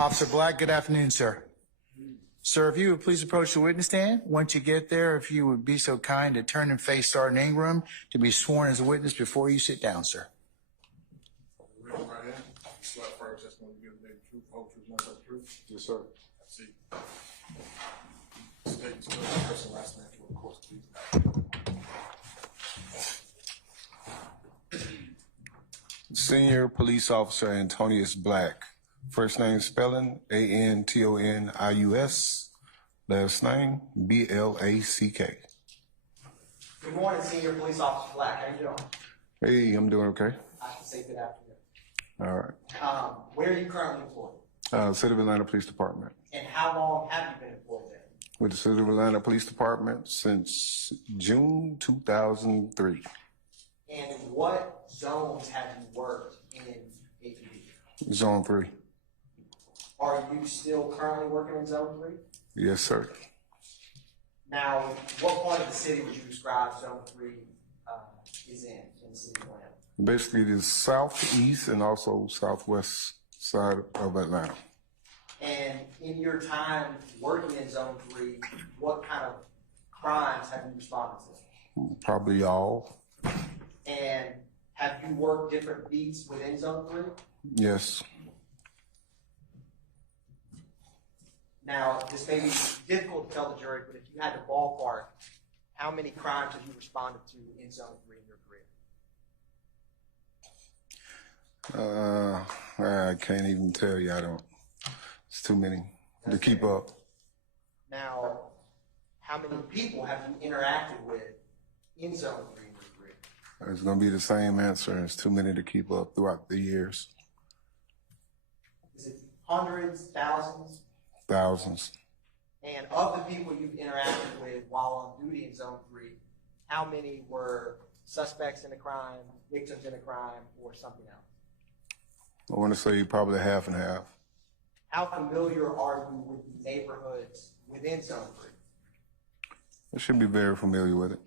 Officer Black, good afternoon, sir. Sir, if you would please approach the witness stand. Once you get there, if you would be so kind to turn and face Sergeant Ingram to be sworn as a witness before you sit down, sir. Raise your right hand. Swear first, that's going to give the truth, whole truth, nothing but the truth. Yes, sir. I see. State to the first and last name for the course, please. Senior Police Officer Antonius Black. First name spelling Antonius. Last name Black. Good morning, Senior Police Officer Black. How you doing? Hey, I'm doing okay. I can say good afternoon. All right. Where are you currently employed? City of Atlanta Police Department. And how long have you been employed there? With the City of Atlanta Police Department since June 2003. And what zones have you worked in APD? Zone 3. Are you still currently working in Zone 3? Yes, sir. Now, what part of the city would you describe Zone 3 is in the city of Atlanta? Basically, the southeast and also southwest side of Atlanta. And in your time working in Zone 3, what kind of crimes have you responded to? Probably all. And have you worked different beats within Zone 3? Yes. Now, this may be difficult to tell the jury, but if you had to ballpark, how many crimes have you responded to in Zone 3 in your career? I can't even tell you. I don't. It's too many to keep up. Now, how many people have you interacted with in Zone 3 in your career? It's going to be the same answer. It's too many to keep up throughout the years. Is it hundreds, thousands? Thousands. And of the people you've interacted with while on duty in Zone 3, how many were suspects in a crime, victims in a crime, or something else? I want to say probably half and half. How familiar are you with the neighborhoods within Zone 3? I should be very familiar with it.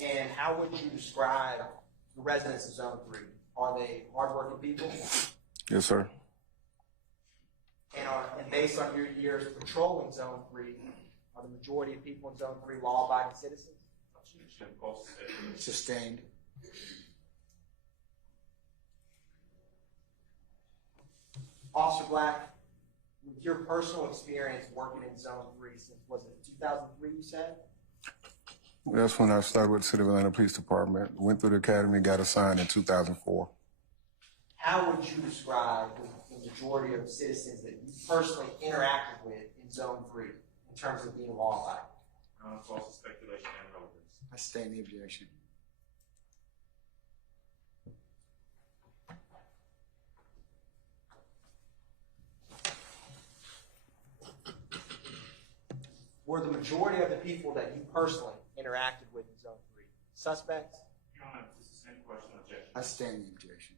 And how would you describe the residents of Zone 3? Are they hardworking people? Yes, sir. And based on your years patrolling Zone 3, are the majority of people in Zone 3 law-abiding citizens? Sustained. Officer Black, with your personal experience working in Zone 3 since, was it 2003 you said? That's when I started with the City of Atlanta Police Department. Went through the academy, got assigned in 2004. How would you describe the majority of citizens that you personally interacted with in Zone 3 in terms of being law-abiding? False speculation and relevance. I sustain the objection. Were the majority of the people that you personally interacted with in Zone 3 suspects? Your Honor, it's the same question, objection. I sustain the objection.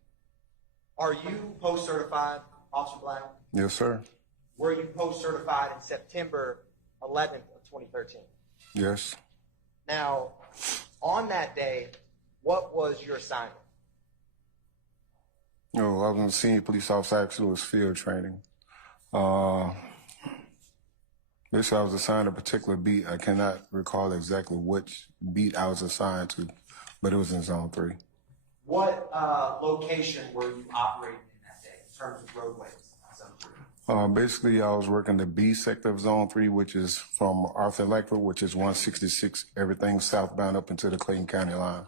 Are you post-certified, Officer Black? Yes, sir. Were you post-certified in September 11th of 2013? Yes. Now, on that day, what was your assignment? No, I was a senior police officer. Actually, it was field training. Basically, I was assigned a particular beat. I cannot recall exactly which beat I was assigned to, but it was in Zone 3. What location were you operating in that day in terms of roadways in Zone 3? Basically, I was working the B sector of Zone 3, which is from Arthur Lackford, which is 166, everything southbound up into the Clayton County line.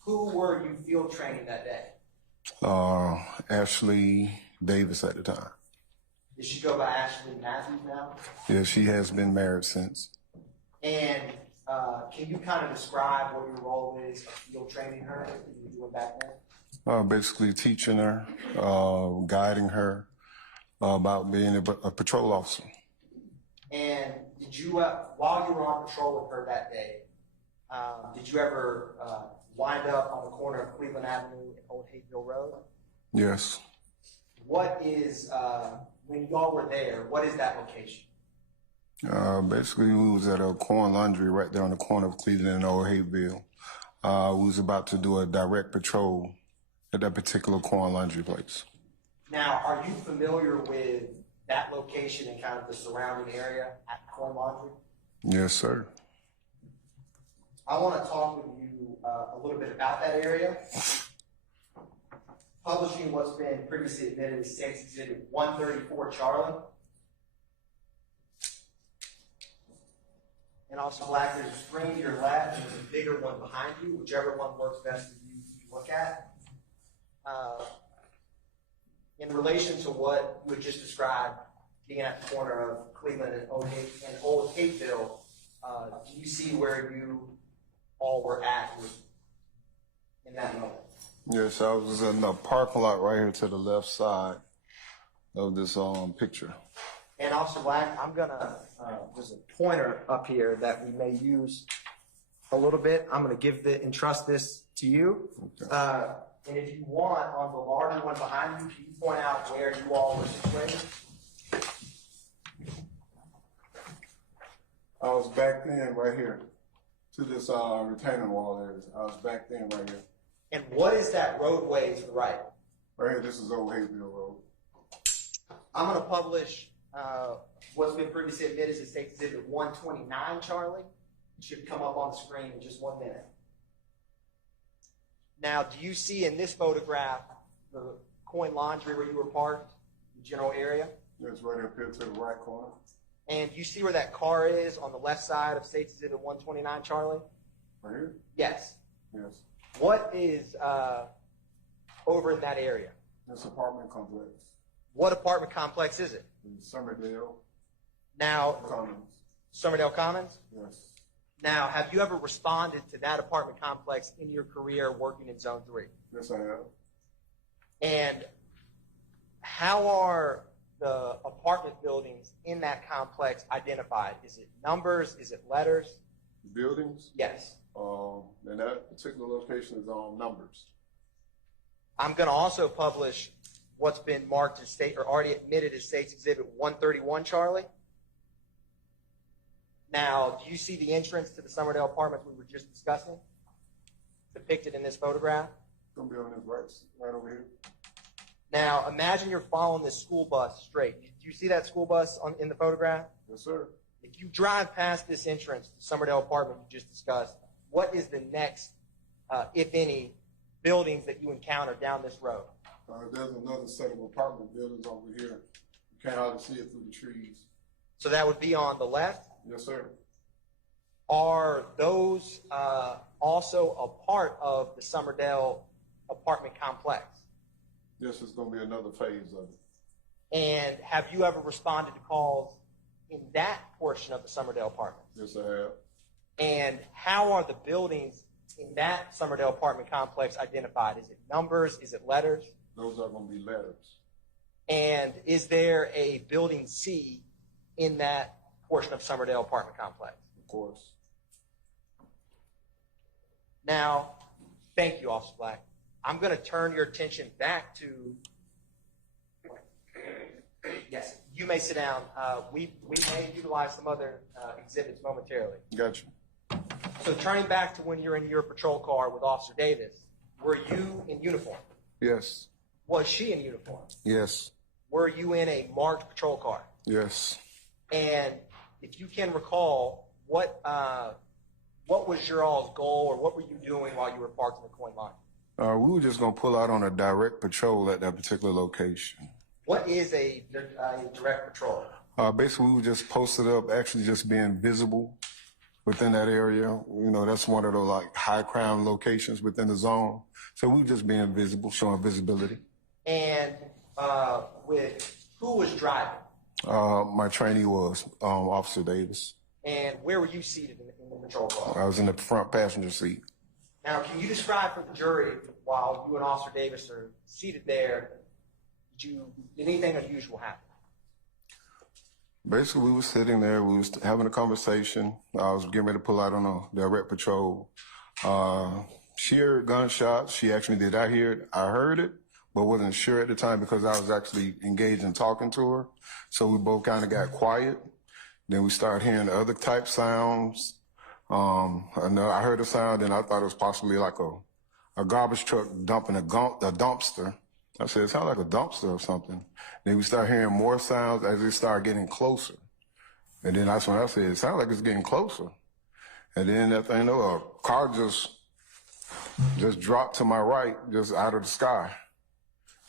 Who were you field training that day? Ashley Davis at the time. Did she go by Ashley Matthews now? Yeah, she has been married since. And can you kind of describe what your role is of field training her that you were doing back then? Basically teaching her, guiding her about being a patrol officer. And did you, while you were on patrol with her that day, did you ever wind up on the corner of Cleveland Avenue and Old Hayville Road? Yes. What is, when y'all were there, what is that location? Basically, we was at a corn laundry right there on the corner of Cleveland and Old Hayville. We was about to do a direct patrol at that particular corn laundry place. Now, are you familiar with that location and kind of the surrounding area at Coin Laundry? Yes, sir. I want to talk with you a little bit about that area. Publishing what's been previously admitted as State's Exhibit 134 Charlie. And Officer Black, there's a screen to your left and there's a bigger one behind you, whichever one works best for you to look at. In relation to what you had just described, being at the corner of Cleveland and Old Hateville, do you see where you all were at in that moment? Yes, I was in the parking lot right here to the left side of this picture. And Officer Black, I'm gonna, there's a pointer up here that we may use a little bit. I'm gonna entrust this to you. Okay. And if you want, on the larger one behind you, can you point out where you all were situated? I was back then right here to this retaining wall area. I was back then right here. And what is that roadway to the right? Right here, this is Old Hayfield Road. I'm gonna publish what's been previously admitted as State Exhibit 129, Charlie. It should come up on the screen in just 1 minute. Now, do you see in this photograph the Coin Laundry where you were parked, the general area? It's right up here to the right corner. And you see where that car is on the left side of State's Exhibit 129, Charlie? Right here? Yes. Yes. What is over in that area? This apartment complex. What apartment complex is it? In Summerdale Now, Commons. Summerdale Commons? Yes. Now, have you ever responded to that apartment complex in your career working in Zone 3? Yes, I have. And how are the apartment buildings in that complex identified? Is it numbers? Is it letters? Buildings? Yes. And that particular location is on numbers. I'm going to also publish what's been marked as state or already admitted as State's Exhibit 131, Charlie. Now, do you see the entrance to the Summerdale apartments we were just discussing, depicted in this photograph? It's gonna be on this right over here. Now, imagine you're following this school bus straight. Do you see that school bus in the photograph? Yes, sir. If you drive past this entrance to the Summerdale apartment you just discussed, what is the next, if any, buildings that you encounter down this road? There's another set of apartment buildings over here. You can't hardly see it through the trees. So that would be on the left. Yes, sir. Are those also a part of the Summerdale apartment complex? This is going to be another phase of it. And have you ever responded to calls in that portion of the Summerdale apartment? Yes, I have. And how are the buildings in that Summerdale apartment complex identified? Is it numbers? Is it letters? Those are going to be letters. And is there a building C in that portion of Summerdale apartment complex? Of course. Now, thank you, Officer Black. I'm going to turn your attention back to, yes, you may sit down. We may utilize some other exhibits momentarily. Got you. So turning back to when you're in your patrol car with Officer Davis, were you in uniform? Yes. Was she in uniform? Yes. Were you in a marked patrol car? Yes. And if you can recall, what was your all's goal, or what were you doing while you were parked in the Coin Laundry? We were just going to pull out on a direct patrol at that particular location. What is a direct patrol? Basically, we were just posted up, actually just being visible within that area. You know, that's one of the like high crime locations within the zone. So we were just being visible, showing visibility. And with who was driving? My trainee was Officer Davis. And where were you seated in the patrol car? I was in the front passenger seat. Now, can you describe for the jury, while you and Officer Davis are seated there, did anything unusual happen? Basically, we were sitting there, we was having a conversation. I was getting ready to pull out on a direct patrol. She heard gunshots. She asked me, did I hear it? I heard it, but wasn't sure at the time because I was actually engaged in talking to her. So we both kind of got quiet. Then we started hearing other type sounds. I heard a sound and I thought it was possibly like a garbage truck dumping a dumpster. I said, it sounded like a dumpster or something. Then we start hearing more sounds as it started getting closer. And then that's when I said, it sounds like it's getting closer. And then that thing, a car just dropped to my right, just out of the sky.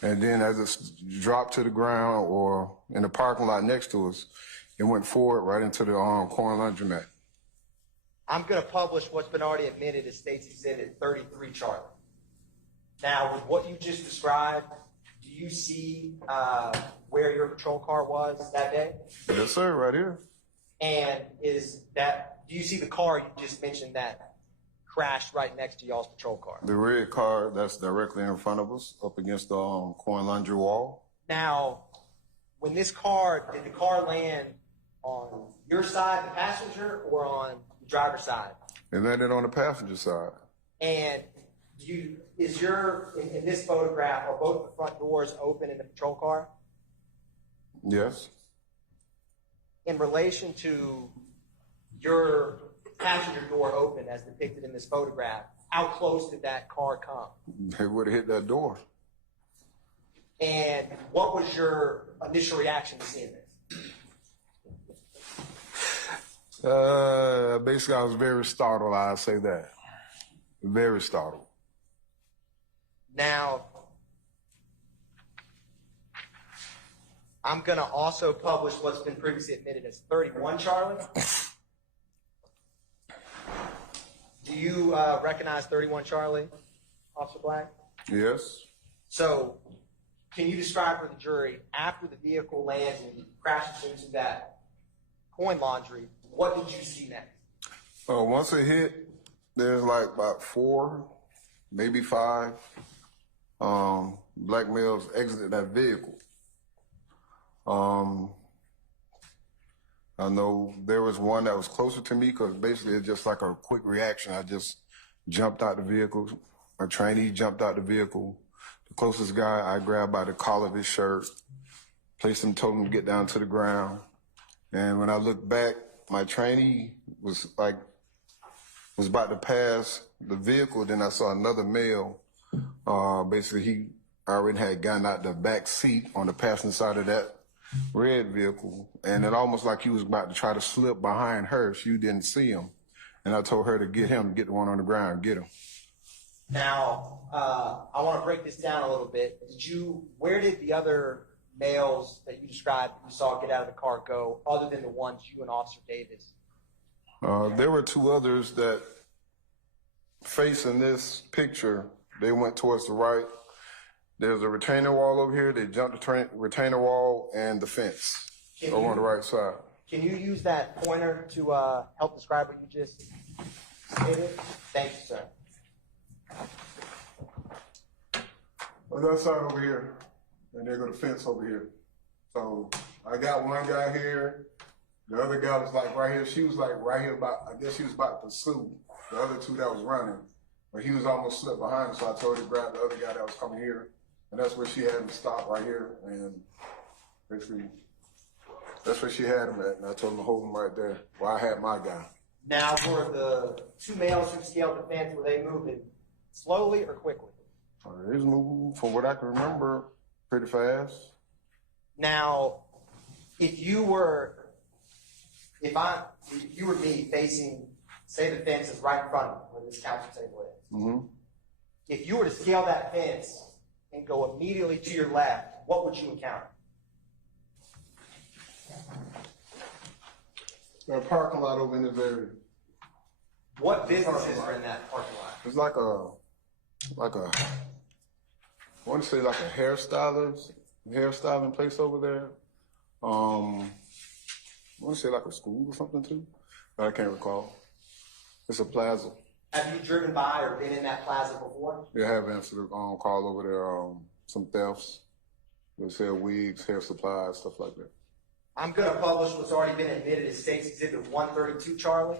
And then as it dropped to the ground or in the parking lot next to us, it went forward right into the corn laundromat. I'm going to publish what's been already admitted as State's Exhibit 33, Charlie. Now, with what you just described, do you see where your patrol car was that day? Yes, sir, right here. And do you see the car you just mentioned that crashed right next to y'all's patrol car? The red car that's directly in front of us, up against the corn laundry wall. Now, when did the car land on your side, the passenger, or on the driver's side? It landed on the passenger side. And in this photograph, are both the front doors open in the patrol car? Yes. In relation to your passenger door open as depicted in this photograph, how close did that car come? It would have hit that door. And what was your initial reaction to seeing this? Basically, I was very startled, I'll say that. Very startled. Now, I'm going to also publish what's been previously admitted as 31, Charlie. Do you recognize 31, Charlie, Officer Black? Yes. So, can you describe for the jury, after the vehicle lands and crashes into that coin laundry, what did you see next? Once it hit, there's like about 4, maybe 5 black males exited that vehicle. I know there was one that was closer to me because basically it's just like a quick reaction. I just jumped out the vehicle. A trainee jumped out the vehicle. The closest guy I grabbed by the collar of his shirt, placed him, told him to get down to the ground. And when I looked back, my trainee was about to pass the vehicle. Then I saw another male. Basically, he already had gotten out the back seat on the passenger side of that red vehicle, and it almost like he was about to try to slip behind her. She didn't see him, and I told her to get the one on the ground, get him. Now, I want to break this down a little bit. Where did the other males that you described that you saw get out of the car go, other than the ones you and Officer Davis? There were 2 others that, facing this picture, they went towards the right. There's a retaining wall over here. They jumped the retaining wall and the fence over on the right side. Can you use that pointer to help describe what you just stated? Thank you, sir. On that side over here, and there go the fence over here. So I got one guy here. The other guy was like right here. She was like right here I guess she was about to pursue the other 2 that was running. But he was almost slipped behind him, so I told her to grab the other guy that was coming here. And that's where she had him stop right here. And basically, that's where she had him at. And I told him to hold him right there while I had my guy. Now, were the 2 males who scaled the fence, were they moving slowly or quickly? He was moving, from what I can remember, pretty fast. Now, if you were me facing, say the fence is right in front of me, where this council table is. Mm-hmm. If you were to scale that fence and go immediately to your left, what would you encounter? There's a parking lot over in this area. What businesses are in that parking lot? It's like a, I want to say like a hairstyling place over there. I want to say like a school or something too, but I can't recall. It's a plaza. Have you driven by or been in that plaza before? They have answered a call over there, some thefts. They sell wigs, hair supplies, stuff like that. I'm going to publish what's already been admitted as State's Exhibit 132, Charlie.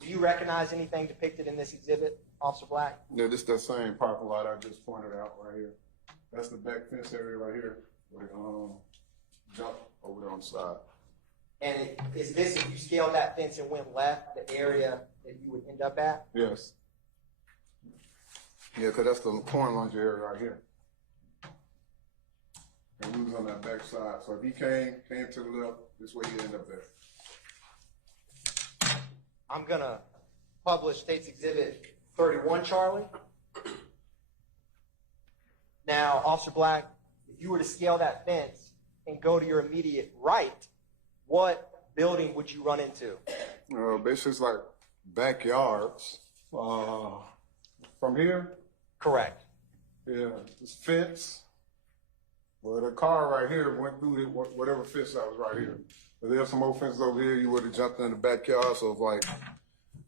Do you recognize anything depicted in this exhibit, Officer Black? Yeah, this that same parking lot I just pointed out right here. That's the back fence area right here, where they jump over there on the side. And is this, if you scaled that fence and went left, the area that you would end up at? Yes. Yeah, because that's the corn laundry area right here. And we was on that back side. So if he came to the left, this way he'd end up there. I'm gonna publish State's Exhibit 31, Charlie. Now, Officer Black, if you were to scale that fence and go to your immediate right, what building would you run into? Basically, it's like backyards. From here, Correct. yeah, this fence. Well, the car right here went through whatever fence that was right here. But there's some more fences over here. You would have jumped in the backyard. So it's like, I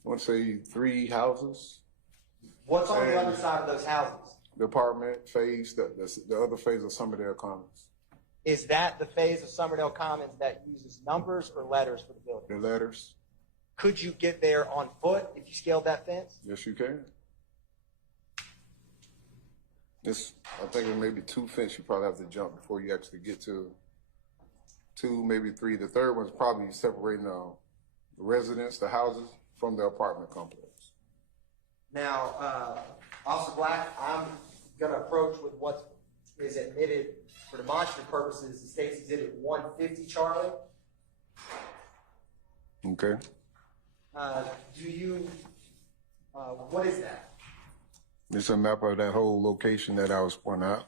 want to say 3 houses. What's on the other side of those houses? The apartment phase, the other phase of Somerdale Commons. Is that the phase of Somerdale Commons that uses numbers or letters for the building? The letters. Could you get there on foot if you scaled that fence? Yes, you can. I think it may be 2 fences you probably have to jump before you actually get to 2, maybe 3. The third one's probably separating the residents, the houses, from the apartment complex. Now, Officer Black, I'm going to approach with what is admitted for demonstrative purposes, the State's Exhibit 150, Charlie. Okay. What is that? It's a map of that whole location that I was pointing out,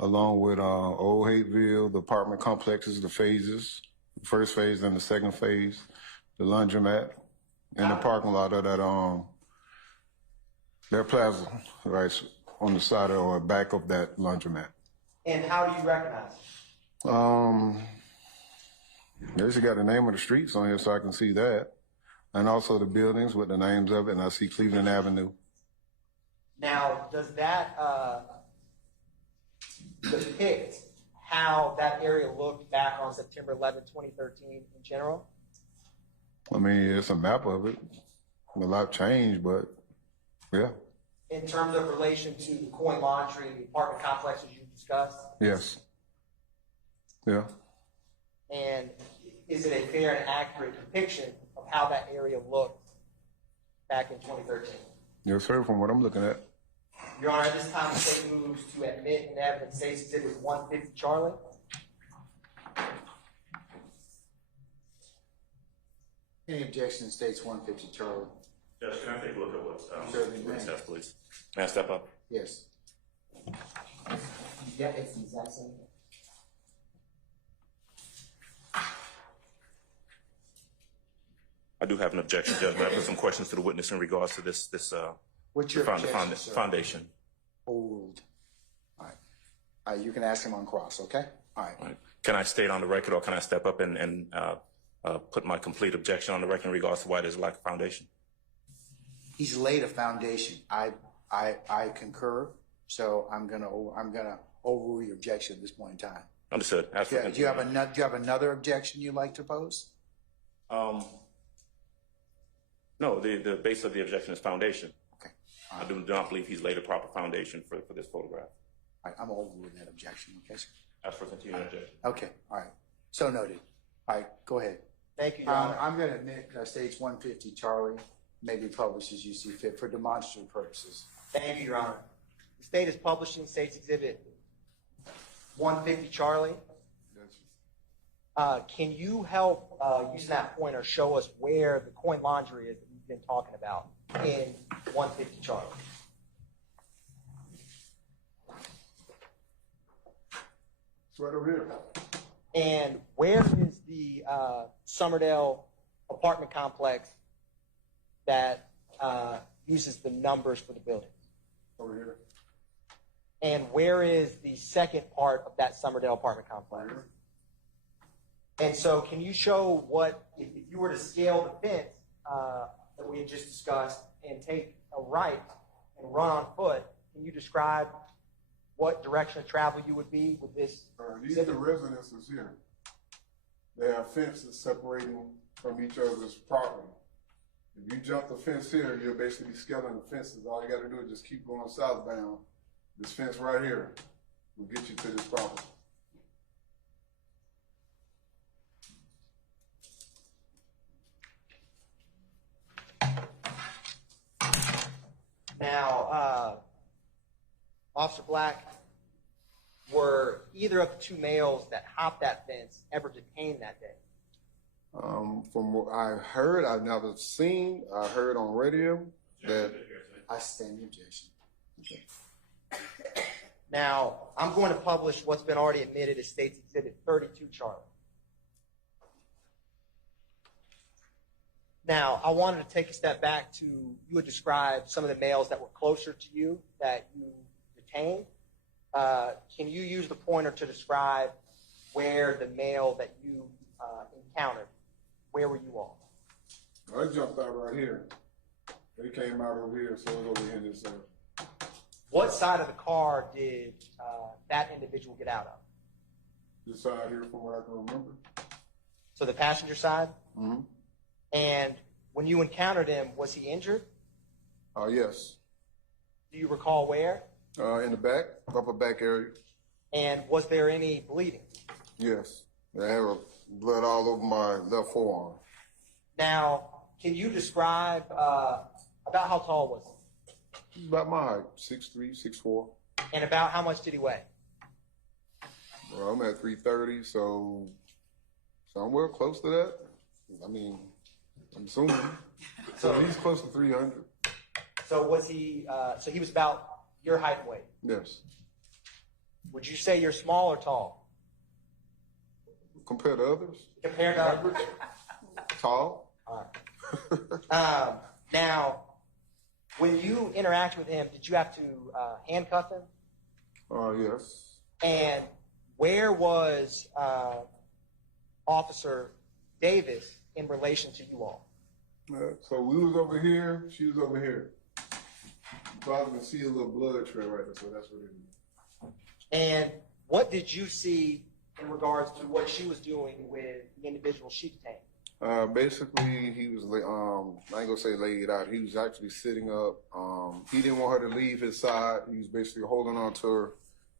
along with Old Hateville, the apartment complexes, the phases, the first phase and the second phase, the laundromat, and the parking lot of that plaza, right on the side or back of that laundromat. And how do you recognize it? There's got the name of the streets on here so I can see that. And also the buildings with the names of it, and I see Cleveland Avenue. Now, does that depict how that area looked back on September 11, 2013 in general? I mean, it's a map of it. A lot changed, but yeah. In terms of relation to the coin laundry, the apartment complexes you discussed? Yes. Yeah. And is it a fair and accurate depiction of how that area looked back in 2013? Yes, sir, from what I'm looking at. Your Honor, at this time, the State moves to admit in evidence State's Exhibit 150, Charlie. Any objection to State's 150, Charlie? Judge, can I take a look at what Certainly, witness ma'am. has, please? May I step up? Yes. Yeah, it's the exact same. I do have an objection, Judge. May I put some questions to the witness in regards to this What's your objection, sir? foundation? Overruled. All right. You can ask him on cross, okay? All right. All right. Can I state on the record, or can I step up and put my complete objection on the record in regards to why there's a lack of foundation? He's laid a foundation. I concur. So I'm gonna overrule your objection at this point in time. Understood. Yeah, do you have another objection you'd like to pose? No, the base of the objection is foundation. Okay. I do not believe he's laid a proper foundation for this photograph. All right, I'm overruling that objection. Okay, sir. As for continuing objection. Okay. All right. So noted. All right. Go ahead. Thank you, Your Honor. I'm going to admit State's 150, Charlie, may be published as you see fit for demonstrative purposes. Thank you, Your Honor. The State is publishing State's Exhibit 150, Charlie. Can you help, using that pointer, show us where the coin laundry is that we've been talking about in 150, Charlie? It's right over here. And where is the Somerdale apartment complex that uses the numbers for the buildings? Over here. And where is the second part of that Somerdale apartment complex? Over here. And so can you show what, if you were to scale the fence that we had just discussed and take a right and run on foot, can you describe what direction of travel you would be with this? These are the residences here. They have fences separating from each other's property. If you jump the fence here, you'll basically be scaling the fences. All you got to do is just keep going southbound. This fence right here will get you to this property. Now, Officer Black, were either of the two males that hopped that fence ever detained that day? From what I heard, I've never seen. I heard on radio that. I stand objection. Now, I'm going to publish what's been already admitted as State's Exhibit 32, Charlie. Now, I wanted to take a step back to, you had described some of the males that were closer to you that you detained. Can you use the pointer to describe where the male that you encountered, where were you all? I jumped out right here. They came out over here, so it was over here in this area. What side of the car did that individual get out of? This side here, from what I can remember. So the passenger side? Mm-hmm. And when you encountered him, was he injured? Yes. Do you recall where? In the back, upper back area. And was there any bleeding? Yes. I have blood all over my left forearm. Now, can you describe about how tall was he? About my height, 6'3", 6'4". And about how much did he weigh? Well, I'm at 330, so somewhere close to that. I mean, I'm assuming. So he's close to 300. So was he? So he was about your height and weight. Yes. Would you say you're small or tall? Compared to others? Compared to others? Tall. All right. Now, when you interact with him, did you have to handcuff him? Yes. And where was Officer Davis in relation to you all? So we was over here, she was over here. You probably can see a little blood trail right there, so that's what it is. And what did you see in regards to what she was doing with the individual she detained? Basically, he was, I ain't gonna say laid out, he was actually sitting up. He didn't want her to leave his side. He was basically holding on to her,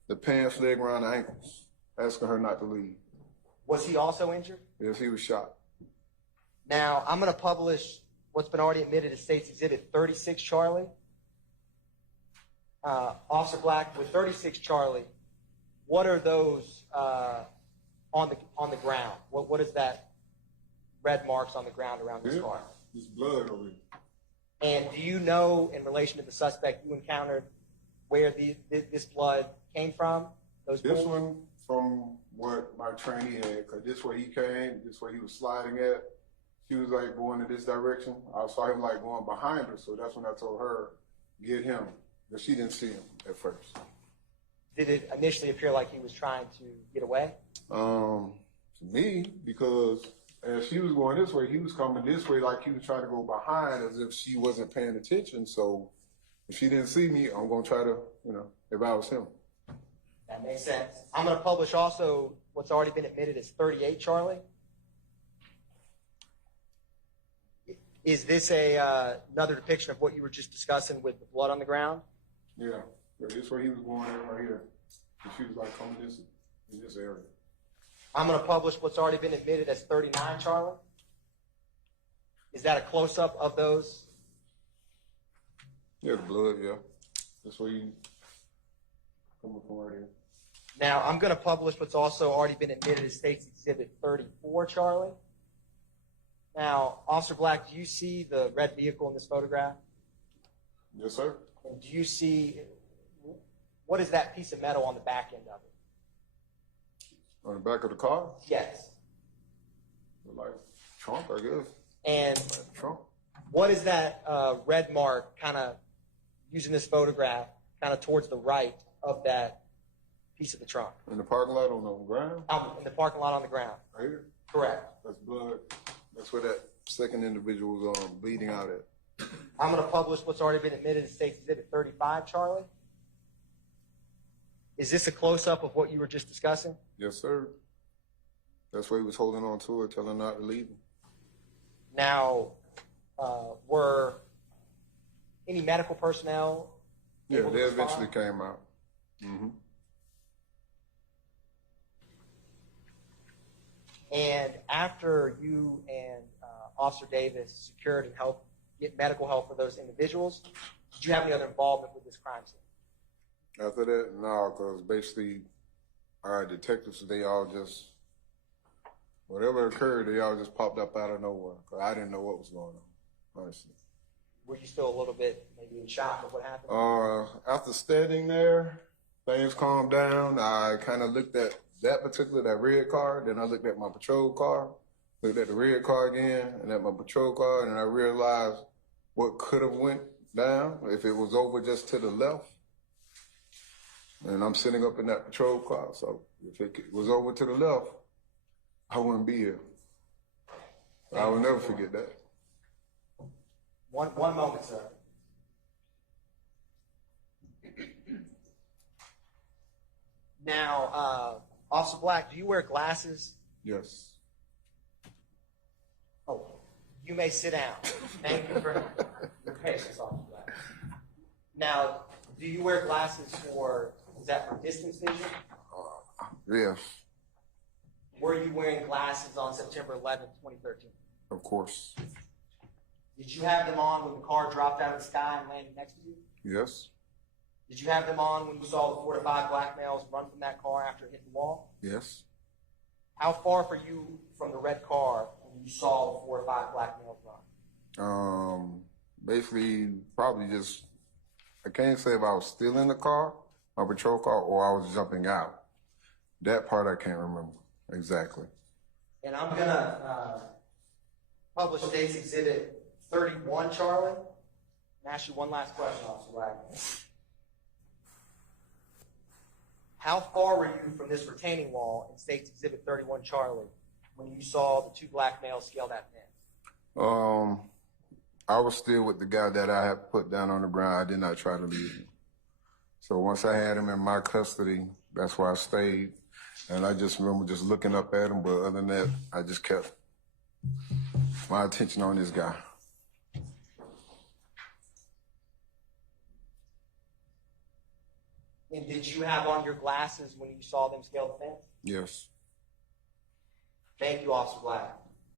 the pants leg around the ankles, asking her not to leave. Was he also injured? Yes, he was shot. Now, I'm going to publish what's been already admitted as State's Exhibit 36, Charlie. Officer Black, with 36, Charlie, what are those on the ground? What is that red marks on the ground around this car? There's blood over here. And do you know, in relation to the suspect you encountered, where this blood came from? Those This pools? one from what my trainee had, because this way he came, this way he was sliding at. She was like going in this direction. I saw him like going behind her, so that's when I told her, get him. But she didn't see him at first. Did it initially appear like he was trying to get away? To me, because as she was going this way, he was coming this way like he was trying to go behind as if she wasn't paying attention. So if she didn't see me, I'm going to try to, if I was him. That makes sense. I'm going to publish also what's already been admitted as 38, Charlie. Is this another depiction of what you were just discussing with the blood on the ground? Yeah. This way he was going right here. And she was like coming in this area. I'm going to publish what's already been admitted as 39, Charlie. Is that a close-up of those? Yeah, the blood, yeah. This way you coming from right here. Now, I'm going to publish what's also already been admitted as State's Exhibit 34, Charlie. Now, Officer Black, do you see the red vehicle in this photograph? Yes, sir. And do you see, what is that piece of metal on the back end of it? On the back of the car? Yes. Like trunk, I guess. And Like trunk. what is that red mark kind of, using this photograph, kind of towards the right of that piece of the trunk? In the parking lot on the ground? In the parking lot on the ground. Right here? Correct. That's blood. That's where that second individual was bleeding out at. I'm going to publish what's already been admitted as State's Exhibit 35, Charlie. Is this a close-up of what you were just discussing? Yes, sir. That's where he was holding on to her, telling her not to leave him. Now, were any medical personnel Yeah, able to they respond? eventually came out. Mm-hmm. And after you and Officer Davis secured and helped get medical help for those individuals, did you have any other involvement with this crime scene? After that, no, because basically our detectives, they all just, whatever occurred, they all just popped up out of nowhere. 'Cause I didn't know what was going on, honestly. Were you still a little bit maybe in shock of what happened? After standing there, things calmed down. I kind of looked at that red car. Then I looked at my patrol car, looked at the red car again, and at my patrol car, and I realized what could have went down if it was over just to the left. And I'm sitting up in that patrol car, so if it was over to the left, I wouldn't be here. I will never forget that. One moment, sir. Now, Officer Black, do you wear glasses? Yes. Oh, you may sit down. Thank you for your patience, Officer Black. Now, do you wear glasses is that for distance vision? Yes, Were you wearing glasses on September 11th, 2013? of course. Did you have them on when the car dropped out of the sky and landed next to you? Yes. Did you have them on when you saw the 4 to 5 black males run from that car after it hit the wall? Yes. How far were you from the red car when you saw the 4 or 5 black males run? Basically, probably just, I can't say if I was still in the car, my patrol car, or I was jumping out. That part I can't remember exactly. And I'm going to publish State's Exhibit 31, Charlie, and ask you one last question, Officer Black. How far were you from this retaining wall in State's Exhibit 31, Charlie, when you saw the 2 black males scale that fence? I was still with the guy that I had put down on the ground. I did not try to leave him. So once I had him in my custody, that's where I stayed. And I just remember just looking up at him, but other than that, I just kept my attention on this guy. And did you have on your glasses when you saw them scale the fence? Yes. Thank you, Officer Black.